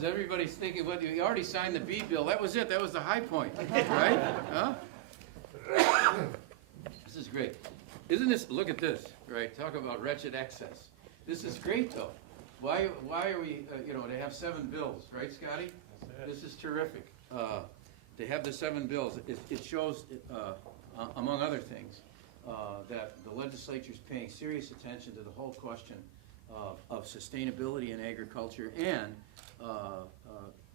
Is everybody's thinking, well, you already signed the bee bill. That was it. That was the high point, right? Huh? This is great. Isn't this, look at this, right? Talk about wretched excess. This is great, though. Why are we, to have 7 bills, right, Scotty? This is terrific. To have the 7 bills, it shows, among other things, that the legislature is paying serious attention to the whole question of sustainability in agriculture and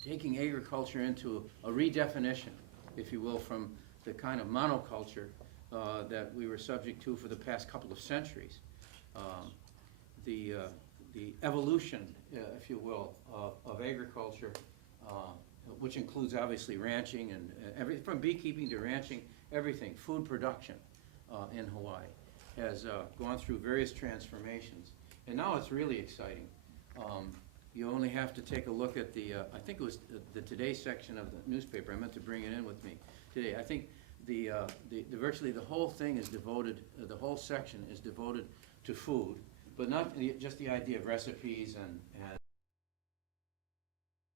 taking agriculture into a redefinition, if you will, from the kind of monoculture that we were subject to for the past couple of centuries. The evolution, if you will, of agriculture, which includes obviously ranching and from beekeeping to ranching, everything, food production in Hawaii has gone through various transformations. And now it's really exciting. You only have to take a look at the, I think it was the Today section of the newspaper. I meant to bring it in with me today. I think the virtually the whole thing is devoted, the whole section is devoted to food, but not just the idea of recipes and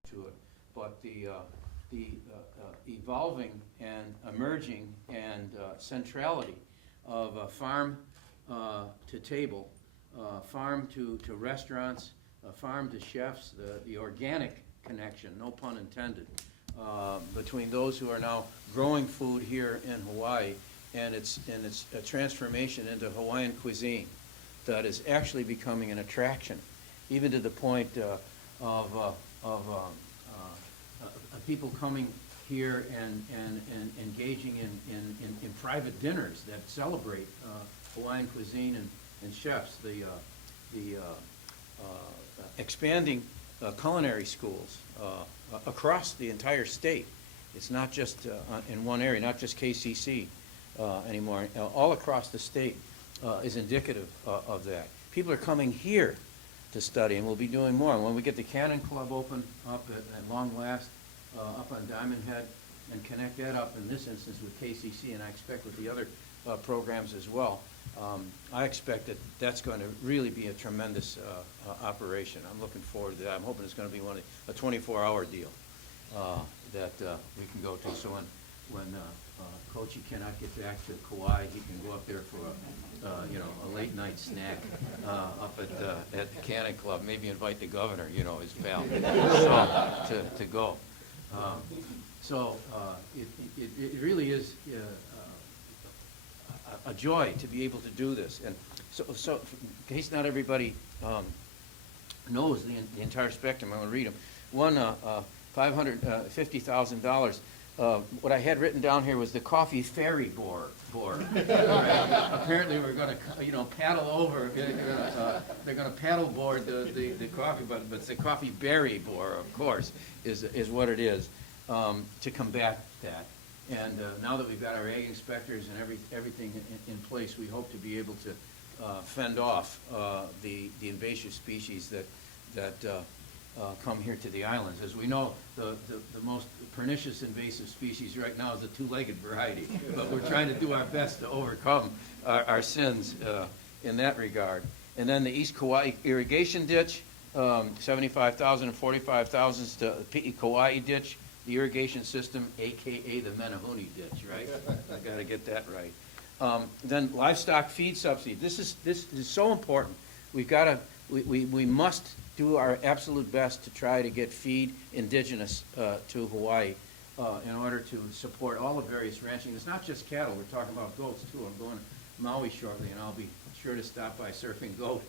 to it, but the evolving and emerging and centrality of farm to table, farm to restaurants, farm to chefs, the organic connection, no pun intended, between those who are now growing food here in Hawaii and its a transformation into Hawaiian cuisine that is actually becoming an attraction, even to the point of people coming here and engaging in private dinners that celebrate Hawaiian cuisine and chefs. The expanding culinary schools across the entire state. It's not just in one area, not just KCC anymore. All across the state is indicative of that. People are coming here to study, and we'll be doing more. And when we get the Cannon Club open up at long last, up on Diamond Head, and connect that up in this instance with KCC, and I expect with the other programs as well, I expect that that's going to really be a tremendous operation. I'm looking forward to that. I'm hoping it's going to be a 24-hour deal that we can go to. So when Kochi cannot get back to Kauai, he can go up there for a late night snack up at the Cannon Club. Maybe invite the governor, his pal, to go. It really is a joy to be able to do this. And so in case not everybody knows the entire spectrum, I'm going to read them. One, $550,000. What I had written down here was the coffee ferry board. Apparently we're going to, paddle over. They're going to paddle board the coffee, but it's the coffee berry board, of course, is what it is, to combat that. And now that we've got our ag inspectors and everything in place, we hope to be able to fend off the invasive species that come here to the islands. As we know, the most pernicious invasive species right now is the two-legged variety, but we're trying to do our best to overcome our sins in that regard. And then the East Kauai irrigation ditch, $75,000 and $45,000 to Peekauai ditch, the irrigation system, AKA the Menehune ditch, right? I got to get that right. Then livestock feed subsidy. This is so important. We must do our absolute best to try to get feed indigenous to Hawaii in order to support all the various ranching. It's not just cattle. We're talking about goats too. I'm going to Maui shortly, and I'll be sure to stop by surfing goat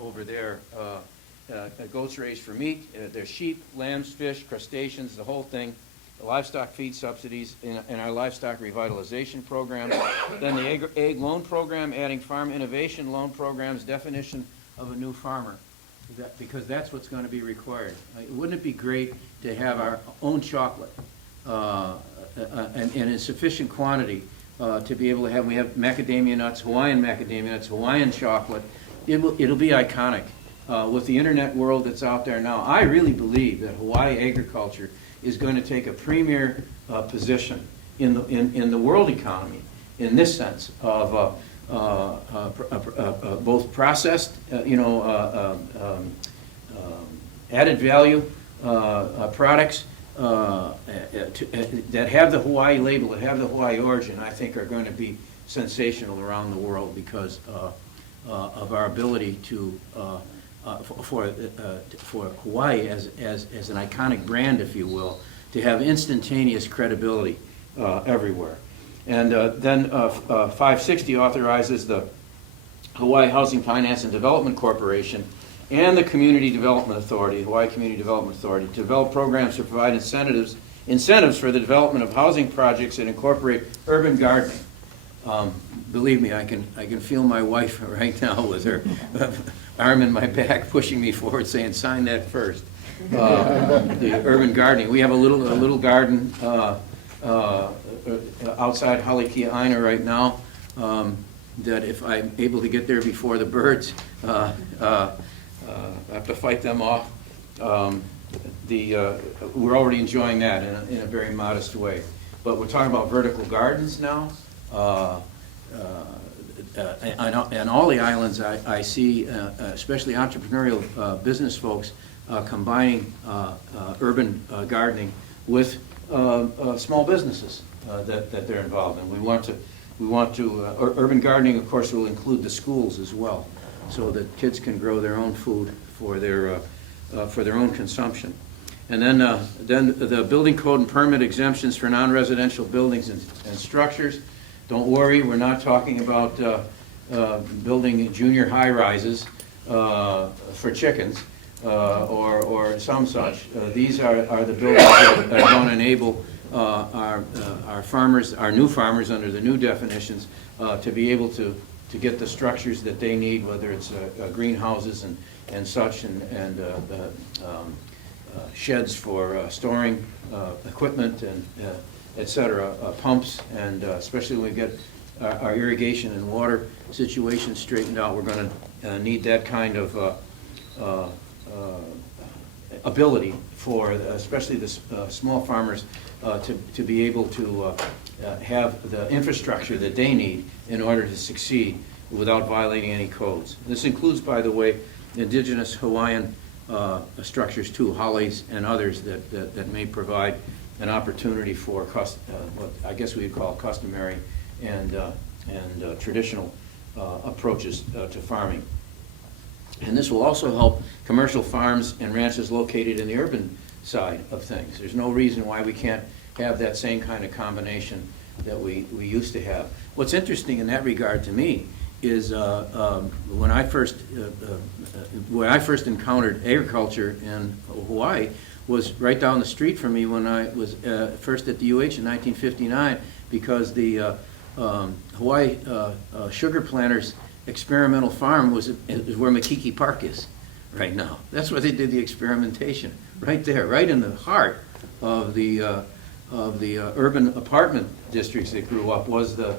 over there. Goats raised for meat. There's sheep, lambs, fish, crustaceans, the whole thing. The livestock feed subsidies in our livestock revitalization program. Then the egg loan program, adding farm innovation loan programs, definition of a new farmer, because that's what's going to be required. Wouldn't it be great to have our own chocolate and in sufficient quantity to be able to have, we have macadamia nuts, Hawaiian chocolate. It'll be iconic. With the internet world that's out there now, I really believe that Hawaii agriculture is going to take a premier position in the world economy in this sense of both processed, added value products that have the Hawaii label, that have the Hawaii origin, I think are going to be sensational around the world because of our ability to for Hawaii as an iconic brand, if you will, to have instantaneous credibility everywhere. And then 560 authorizes the Hawaii Housing Finance and Development Corporation and the Community Development Authority, Hawaii Community Development Authority, to develop programs to provide incentives for the development of housing projects that incorporate urban gardening. Believe me, I can feel my wife right now with her arm in my back pushing me forward saying, sign that first. The urban gardening. We have a little garden outside Halekiaina right now that if I'm able to get there before the birds, I have to fight them off. We're already enjoying that in a very modest way. But we're talking about vertical gardens now. And all the islands I see, especially entrepreneurial business folks, combining urban gardening with small businesses that they're involved in. We want to urban gardening, of course, will include the schools as well, so that kids can grow their own food for their own consumption. And then the building code and permit exemptions for non-residential buildings and structures. Don't worry, we're not talking about building junior high-rises for chickens or some such. These are the buildings that are going to enable our farmers, our new farmers under the new definitions, to be able to get the structures that they need, whether it's greenhouses and such, and sheds for storing equipment and et cetera, pumps, and especially when we get our irrigation and water situation straightened out, we're going to need that kind of ability for especially the small farmers to be able to have the infrastructure that they need in order to succeed without violating any codes. This includes, by the way, indigenous Hawaiian structures too, hollies and others that may provide an opportunity for what I guess we would call customary and traditional approaches to farming. And this will also help commercial farms and ranches located in the urban side of things. There's no reason why we can't have that same kind of combination that we used to have. What's interesting in that regard to me is when I first encountered agriculture in Hawaii was right down the street from me when I was first at the UH in 1959, because the Hawaii sugar planters experimental farm is where Makiki Park is right now. That's where they did the experimentation, right there, right in the heart of the urban apartment districts that grew up was the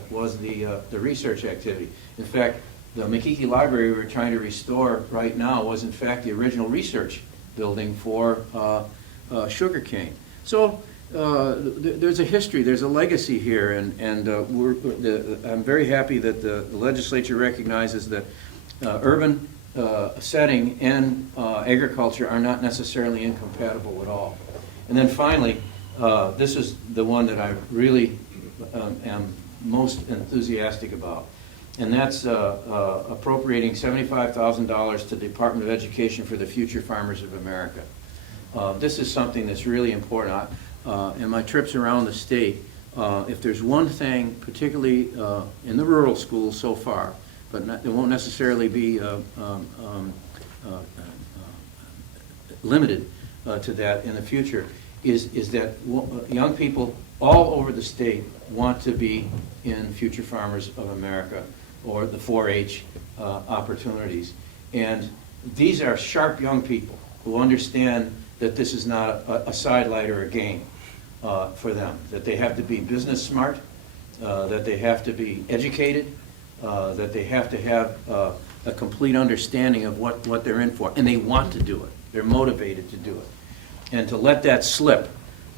research activity. In fact, the Makiki Library we're trying to restore right now was in fact the original research building for sugarcane. So there's a history, there's a legacy here, and I'm very happy that the legislature recognizes that urban setting and agriculture are not necessarily incompatible at all. And then finally, this is the one that I really am most enthusiastic about, and that's appropriating $75,000 to the Department of Education for the Future Farmers of America. This is something that's really important. In my trips around the state, if there's one thing, particularly in the rural schools so far, but it won't necessarily be limited to that in the future, is that young people all over the state want to be in Future Farmers of America or the 4-H opportunities. And these are sharp young people who understand that this is not a sidelight or a game for them, that they have to be business smart, that they have to be educated, that they have to have a complete understanding of what they're in for, and they want to do it. They're motivated to do it. And to let that slip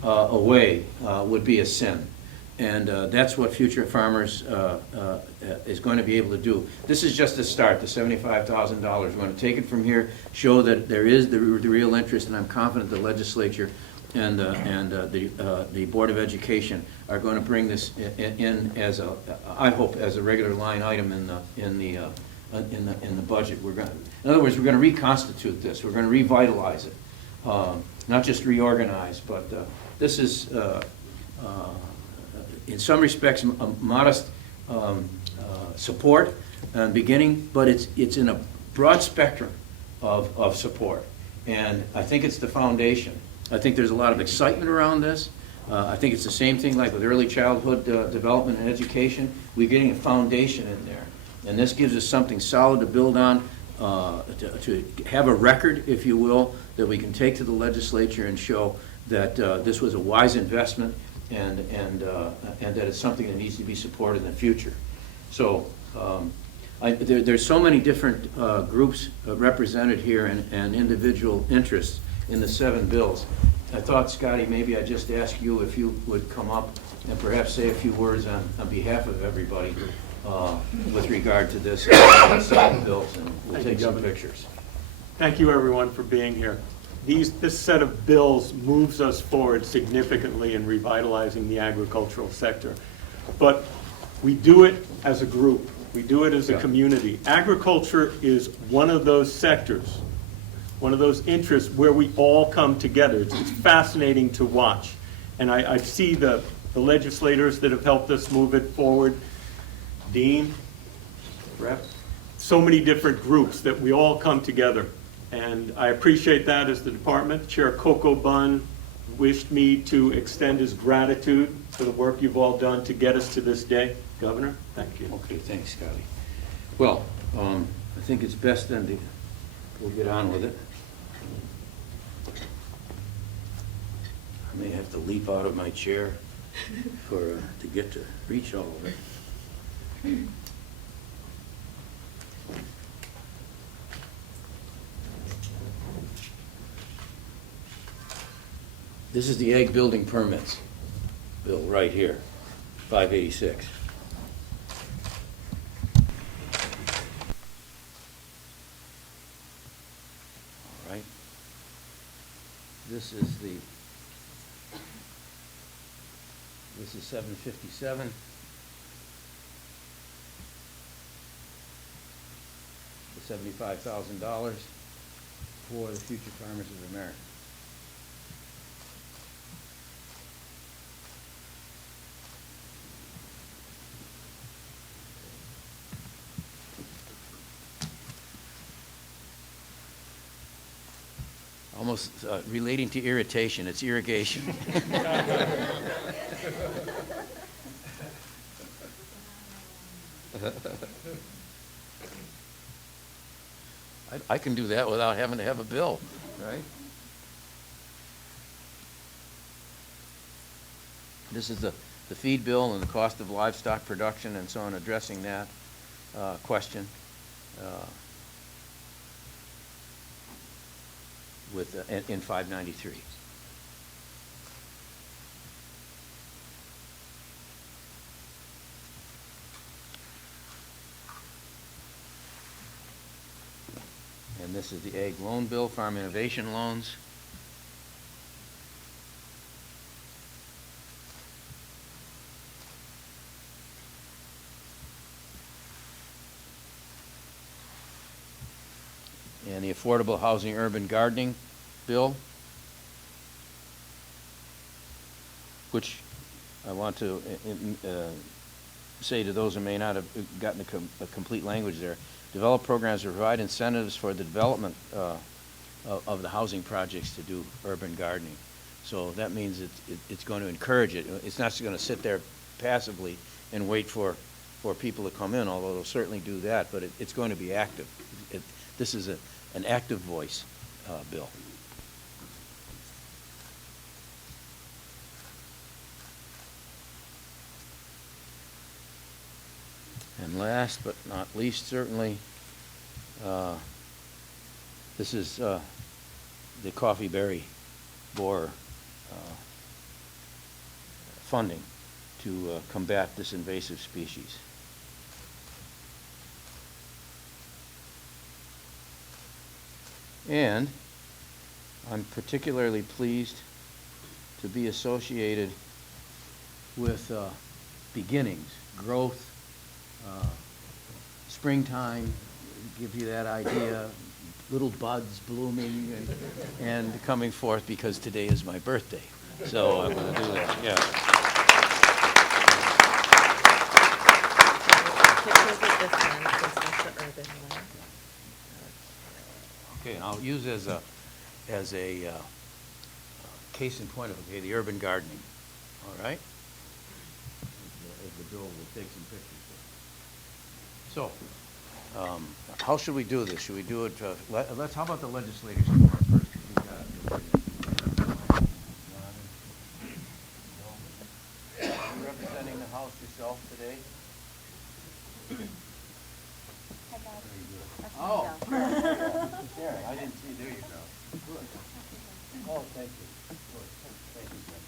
away would be a sin. that's what Future Farmers is going to be able to do. This is just a start, the $75,000. We're going to take it from here, show that there is the real interest, and I'm confident the legislature and the Board of Education are going to bring this in as a, I hope, as a regular line item in the budget. In other words, we're going to reconstitute this. We're going to revitalize it, not just reorganize. But this is, in some respects, a modest support and beginning, but it's in a broad spectrum of support, and I think it's the foundation. I think there's a lot of excitement around this. I think it's the same thing like with early childhood development and education. We're getting a foundation in there, and this gives us something solid to build on, to have a record, if you will, that we can take to the legislature and show that this was a wise investment, and that it's something that needs to be supported in the future. So there's so many different groups represented here, and individual interests in the 7 bills. I thought, Scotty, maybe I'd just ask you if you would come up and perhaps say a few words on behalf of everybody with regard to this 7 bills, and we'll take some pictures. Thank you, everyone, for being here. This set of bills moves us forward significantly in revitalizing the agricultural sector. But we do it as a group. We do it as a community. Agriculture is one of those sectors, one of those interests where we all come together. It's fascinating to watch. And I see the legislators that have helped us move it forward. Dean, Rep, so many different groups that we all come together. And I appreciate that as the department. Chair Coco Bunn wished me to extend his gratitude for the work you've all done to get us to this day. Governor, thank you. Okay, thanks, Scotty. Well, I think it's best then we'll get on with it. I may have to leap out of my chair to get to reach all of it. This is the egg building permits bill right here, 586. All right. This is 757. The $75,000 for the Future Farmers of America. Almost relating to irritation, it's irrigation. I can do that without having to have a bill, right? This is the feed bill and the cost of livestock production and so on, addressing that question. In 593. And this is the ag loan bill, farm innovation loans. And the Affordable Housing Urban Gardening Bill, which I want to say to those who may not have gotten a complete language there, develop programs to provide incentives for the development of the housing projects to do urban gardening. So that means it's going to encourage it. It's not just going to sit there passively and wait for people to come in, although it'll certainly do that, but it's going to be active. This is an active voice bill. And last but not least, certainly, this is the coffee berry borer funding to combat this invasive species. And I'm particularly pleased to be associated with beginnings, growth, springtime, give you that idea, little buds blooming and coming forth, because today is my birthday. So I'm going to do that, yeah. Pictures with this one, since that's the urban one. Okay, and I'll use as a case in point of, okay, the urban gardening, all right? As the Bill will take some pictures. So, how should we do this? Should we do it, how about the legislators come up first? Are you representing the House yourself today? Oh. Sharon, I didn't see, there you go. Good. Oh, thank you. Good. Thank you, Jim.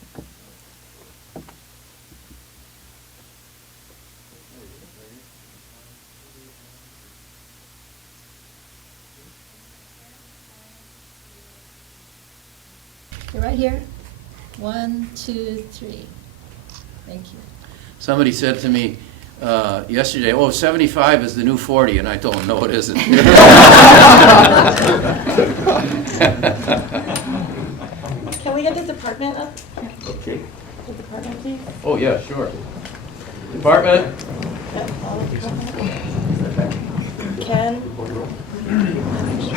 You're right here. 1, 2, 3. Thank you. Somebody said to me yesterday, oh, 75 is the new 40, and I told him, no, it isn't. Can we get the department up? Okay. The department, please? Oh, yeah, sure. Department? Ken?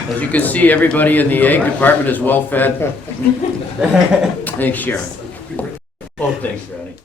As you can see, everybody in the egg department is well fed. Thanks, Sharon. Oh, thanks, Ronnie.